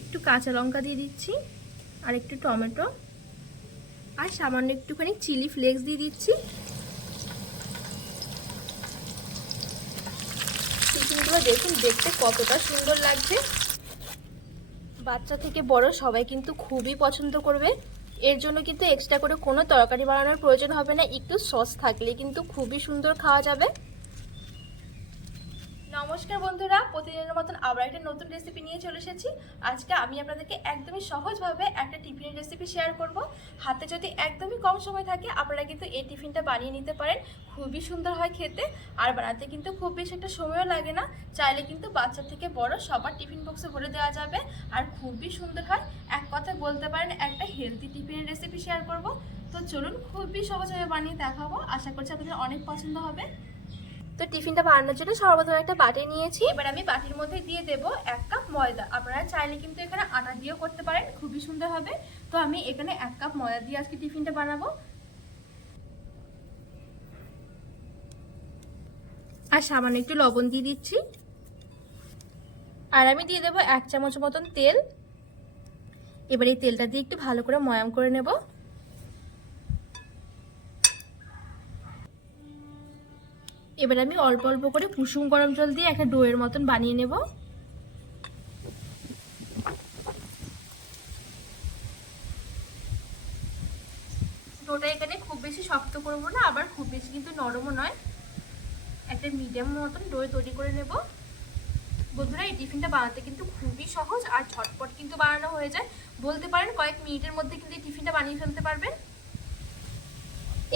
একটু কাঁচা লঙ্কা দিয়ে দিচ্ছি, আর একটু টমেটো, আর সামান্য একটুখানি চিলি ফ্লেক্স দিয়ে দিচ্ছি। দেখুন দেখতে কতটা সুন্দর লাগছে। বাচ্চা থেকে বড় সবাই কিন্তু খুবই পছন্দ করবে। এর জন্য কিন্তু এক্সট্রা করে কোনো তরকারি বানানোর প্রয়োজন হবে না, একটু সস থাকলে কিন্তু খুবই সুন্দর খাওয়া যাবে। নমস্কার বন্ধুরা, প্রতিদিনের মতন আবার একটা নতুন রেসিপি নিয়ে চলে এসেছি। আজকে আমি আপনাদেরকে একদমই সহজভাবে একটা টিফিনের রেসিপি শেয়ার করব। হাতে যদি একদমই কম সময় থাকে, আপনারা কিন্তু এই টিফিনটা বানিয়ে নিতে পারেন। খুবই সুন্দর হয় খেতে, আর বানাতে কিন্তু খুব বেশি একটা সময়ও লাগে না। চাইলে কিন্তু বাচ্চা থেকে বড় সবার টিফিন বক্সে ভরে দেওয়া যাবে। আর খুবই সুন্দর হয়। এক কথায় বলতে পারেন, একটা হেলদি টিফিনের রেসিপি শেয়ার করব। তো চলুন খুবই সহজভাবে বানিয়ে দেখাবো। আশা করছি আপনাদের অনেক পছন্দ হবে। তো টিফিনটা বানানোর জন্য সর্বপ্রথম একটা বাটি নিয়েছি। এবার আমি বাটির মধ্যে দিয়ে দেব এক কাপ ময়দা। আপনারা চাইলে কিন্তু এখানে আটা দিয়েও করতে পারেন, খুবই সুন্দর হবে। তো আমি এখানে এক কাপ ময়দা দিয়ে আজকে টিফিনটা বানাবো। আর সামান্য একটু লবণ দিয়ে দিচ্ছি। আর আমি দিয়ে দেবো এক চামচ মতন তেল। এবার এই তেলটা দিয়ে একটু ভালো করে ময়াম করে নেব। এবার আমি অল্প অল্প করে কুসুম গরম জল দিয়ে একটা ডোয়ের মতন বানিয়ে নেব। ডোটা এখানে খুব বেশি শক্ত করব না, আবার খুব বেশি কিন্তু নরমও নয়। একটা মিডিয়াম মতন ডোয়ে তৈরি করে নেব। বন্ধুরা, এই টিফিনটা বানাতে কিন্তু খুবই সহজ আর ঝটপট কিন্তু বানানো হয়ে যায়। বলতে পারেন কয়েক মিনিটের মধ্যে কিন্তু এই টিফিনটা বানিয়ে ফেলতে পারবেন।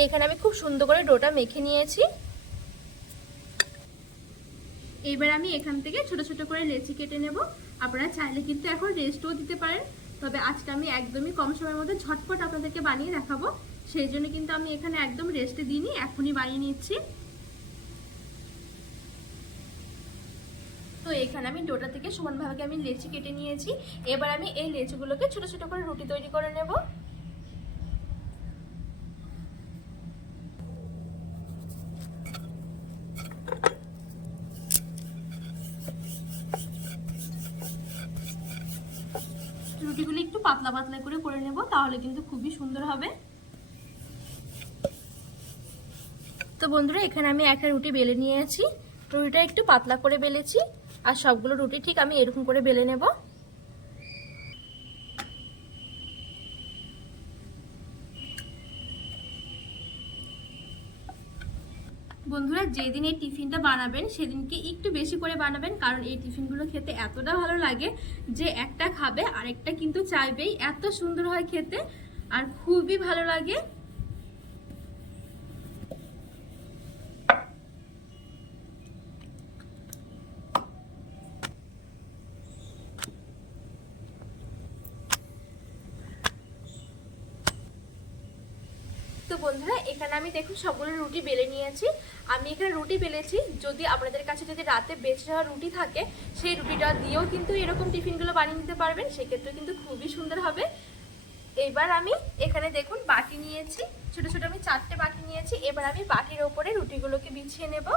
এখানে আমি খুব সুন্দর করে ডোটা মেখে নিয়েছি। এবার আমি এখান থেকে ছোট ছোট করে লেচি কেটে নেব। আপনারা চাইলে কিন্তু এখন রেস্টও দিতে পারেন। তবে আজকে আমি একদমই কম সময়ের মধ্যে ঝটপট আপনাদেরকে বানিয়ে দেখাবো। সেই জন্য কিন্তু আমি এখানে একদম রেস্টে দিইনি, এখনই বানিয়ে নিচ্ছি। তো এখানে আমি ডোটা থেকে সমানভাবে আমি লেচি কেটে নিয়েছি। এবার আমি এই লেচিগুলোকে ছোট ছোট করে রুটি তৈরি করে নেব রুটিগুলি একটু পাতলা পাতলা করে করে নেব তাহলে কিন্তু খুবই সুন্দর হবে। তো বন্ধুরা, এখানে আমি একটা রুটি বেলে নিয়েছি। রুটিটা একটু পাতলা করে বেলেছি, আর সবগুলো রুটি ঠিক আমি এরকম করে বেলে নেব। বন্ধুরা, যেদিন এই টিফিনটা বানাবেন, সেদিনকে একটু বেশি করে বানাবেন, কারণ এই টিফিনগুলো খেতে এতটা ভালো লাগে যে একটা খাবে, আরেকটা কিন্তু চাইবেই। এত সুন্দর হয় খেতে। আর খুবই ভালো লাগে। তো বন্ধুরা, এখানে আমি দেখুন সবগুলো রুটি বেলে নিয়েছি। আমি এখানে রুটি বেলেছি। যদি আপনাদের কাছে যদি রাতে বেঁচে যাওয়া রুটি থাকে, সেই রুটিটা দিয়েও কিন্তু এরকম টিফিনগুলো বানিয়ে নিতে পারবেন। সেক্ষেত্রে কিন্তু খুবই সুন্দর হবে। এবার আমি এখানে দেখুন বাটি নিয়েছি, ছোট ছোট আমি চারটে বাটি নিয়েছি, এবার আমি বাটির ওপরে রুটিগুলোকে বিছিয়ে নেব।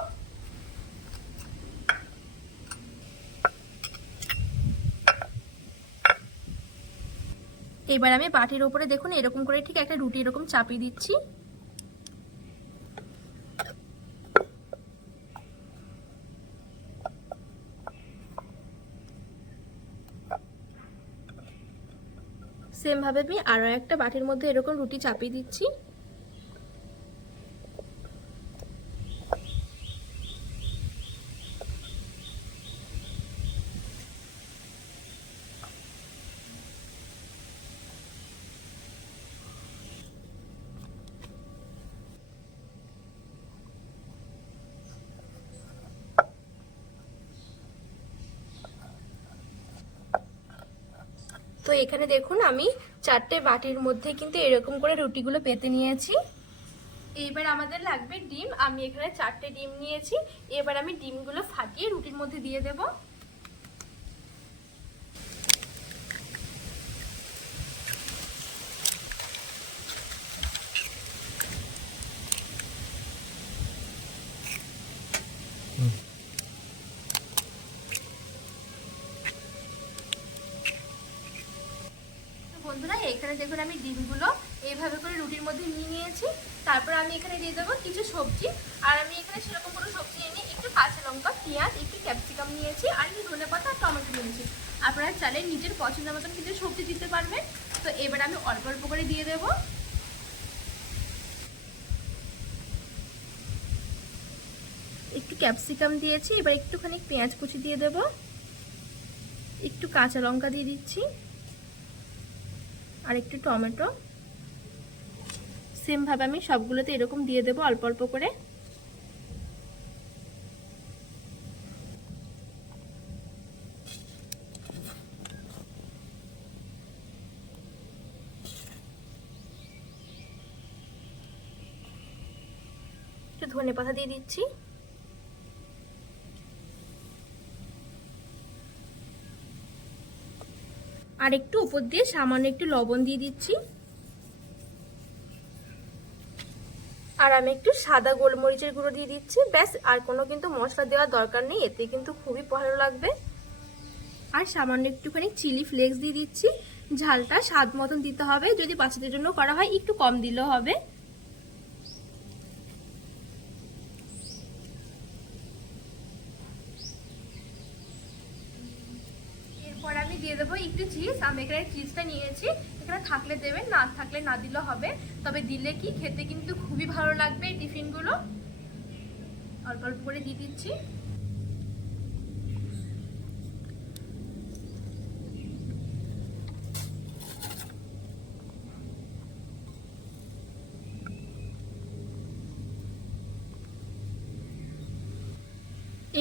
এবার আমি বাটির ওপরে দেখুন এরকম করে ঠিক একটা রুটি এরকম চাপিয়ে দিচ্ছি। সেমভাবে আমি আরও একটা বাটির মধ্যে এরকম রুটি চাপিয়ে দিচ্ছি। তো এখানে দেখুন আমি চারটে বাটির মধ্যে কিন্তু এরকম করে রুটিগুলো পেতে নিয়েছি। এবার আমাদের লাগবে ডিম। আমি এখানে চারটে ডিম নিয়েছি। এবার আমি ডিমগুলো ফাটিয়ে রুটির মধ্যে দিয়ে দেব বন্ধুরা এখানে দেখুন আমি ডিমগুলো এইভাবে করে রুটির মধ্যে নিয়ে নিয়েছি। তারপর আমি এখানে দিয়ে দেবো কিছু সবজি। আর আমি এখানে সেরকম কোনো সবজি নিয়ে একটু কাঁচা লঙ্কা, পেঁয়াজ, একটু ক্যাপসিকাম নিয়েছি আর একটু ধনে পাতা আর টমেটো নিয়েছি। আপনারা চাইলে নিজের পছন্দ মতন কিছু সবজি দিতে পারবেন। তো এবার আমি অল্প অল্প করে দিয়ে দেবো। একটু ক্যাপসিকাম দিয়েছি, এবার একটুখানি পেঁয়াজ কুচি দিয়ে দেব। একটু কাঁচা লঙ্কা দিয়ে দিচ্ছি। আর একটু টমেটো সেমভাবে আমি সবগুলোতে এরকম দিয়ে দেবো অল্প অল্প করে। একটু ধনে পাতা দিয়ে দিচ্ছি। আর একটু উপর দিয়ে সামান্য একটু লবণ দিয়ে দিচ্ছি। আর আমি একটু সাদা গোলমরিচের গুঁড়ো দিয়ে দিচ্ছি। ব্যাস, আর কোনো কিন্তু মশলা দেওয়ার দরকার নেই, এতে কিন্তু খুবই ভালো লাগবে। আর সামান্য একটুখানি চিলি ফ্লেক্স দিয়ে দিচ্ছি। ঝালটা স্বাদ মতন দিতে হবে। যদি বাচ্চাদের জন্য করা হয়, একটু কম দিলেও হবে এরপর আমি দিয়ে দেবো একটু চিজ আমি এখানে চিজটা নিয়েছি। এখানে থাকলে দেবেন, না থাকলে না দিলেও হবে। তবে দিলে কি, খেতে কিন্তু খুবই ভালো লাগবে এই টিফিনগুলো। অল্প অল্প করে দিয়ে দিচ্ছি।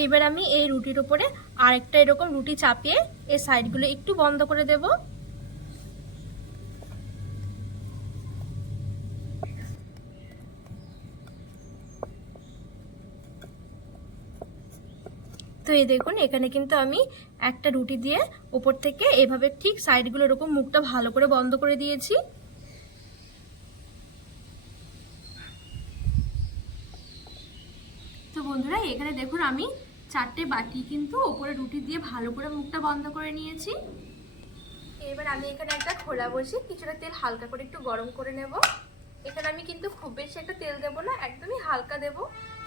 এইবার আমি এই রুটির উপরে আরেকটা এরকম রুটি চাপিয়ে এই সাইডগুলো একটু বন্ধ করে দেব। তো এই দেখুন, এখানে কিন্তু আমি একটা রুটি দিয়ে উপর থেকে এভাবে ঠিক সাইডগুলো এরকম মুখটা ভালো করে বন্ধ করে দিয়েছি। তো বন্ধুরা, এখানে দেখুন আমি চারটে বাটি কিন্তু ওপরে রুটি দিয়ে ভালো করে মুখটা বন্ধ করে নিয়েছি। এবার আমি এখানে একটা খোলা বসি কিছুটা তেল হালকা করে একটু গরম করে নেব। এখানে আমি কিন্তু খুব বেশি একটা তেল দেব না, একদমই হালকা দেব।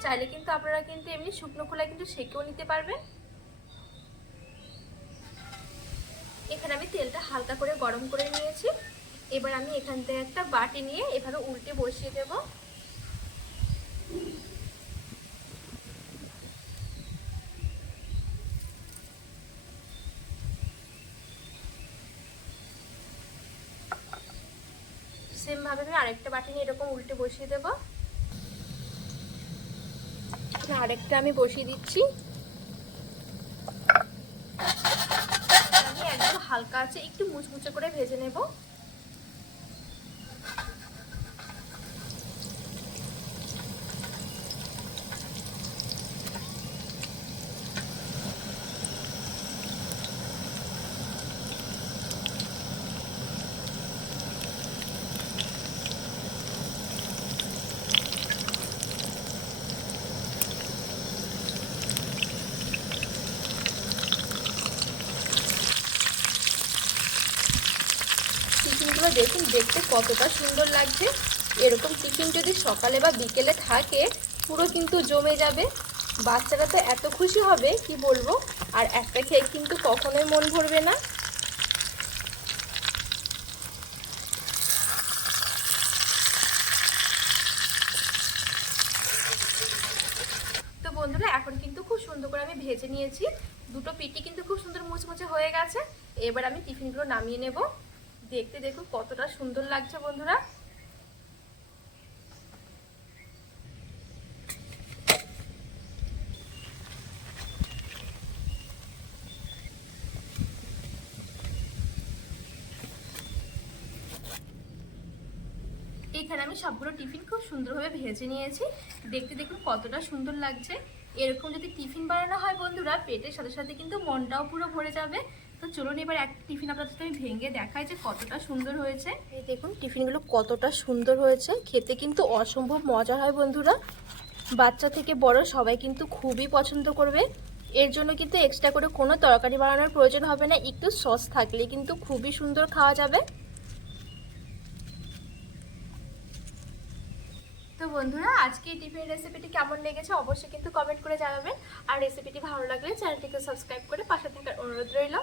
চাইলে কিন্তু আপনারা কিন্তু এমনি শুকনো খোলা কিন্তু সেকেও নিতে পারবেন। এখানে আমি তেলটা হালকা করে গরম করে নিয়েছি। এবার আমি এখান থেকে একটা বাটি নিয়ে এভাবে উল্টে বসিয়ে দেবো। সেম ভাবে আমি আরেকটা বাটি এরকম উল্টে বসিয়ে দেব। আরেকটা আমি বসিয়ে দিচ্ছি। আমি একদম হালকা আছে, একটু মুচমুচে করে ভেজে নেব টিফিনগুলো দেখুন দেখতে কতটা সুন্দর লাগছে। এরকম টিফিন যদি সকালে বা বিকেলে থাকে, পুরো কিন্তু জমে যাবে। বাচ্চারা তো এত খুশি হবে, কি বলব? আর একটা খেয়ে কিন্তু কখনোই মন ভরবে না। তো বন্ধুরা, এখন কিন্তু খুব সুন্দর করে আমি ভেজে নিয়েছি। দুটো পিটি কিন্তু খুব সুন্দর মুচমুচে হয়ে গেছে। এবার আমি টিফিনগুলো নামিয়ে নেব। দেখতে দেখুন কতটা সুন্দর লাগছে বন্ধুরা। এখানে আমি সবগুলো টিফিন খুব সুন্দরভাবে ভেজে নিয়েছি। দেখতে দেখুন কতটা সুন্দর লাগছে। এরকম যদি টিফিন বানানো হয় বন্ধুরা, পেটের সাথে সাথে কিন্তু মনটাও পুরো ভরে যাবে। তো চলুন এবার এক টিফিন আপনাদের আমি ভেঙে দেখাই যে কতটা সুন্দর হয়েছে। এই দেখুন টিফিনগুলো কতটা সুন্দর হয়েছে। খেতে কিন্তু অসম্ভব মজা হয় বন্ধুরা। বাচ্চা থেকে বড় সবাই কিন্তু খুবই পছন্দ করবে। এর জন্য কিন্তু এক্সট্রা করে কোনো তরকারি বানানোর প্রয়োজন হবে না। একটু সস থাকলে কিন্তু খুবই সুন্দর খাওয়া যাবে। তো বন্ধুরা আজকে এই টিফিন রেসিপিটি কেমন লেগেছে অবশ্যই কিন্তু কমেন্ট করে জানাবেন। আর রেসিপিটি ভালো লাগলে চ্যানেলটিকে সাবস্ক্রাইব করে পাশে থাকার অনুরোধ রইল।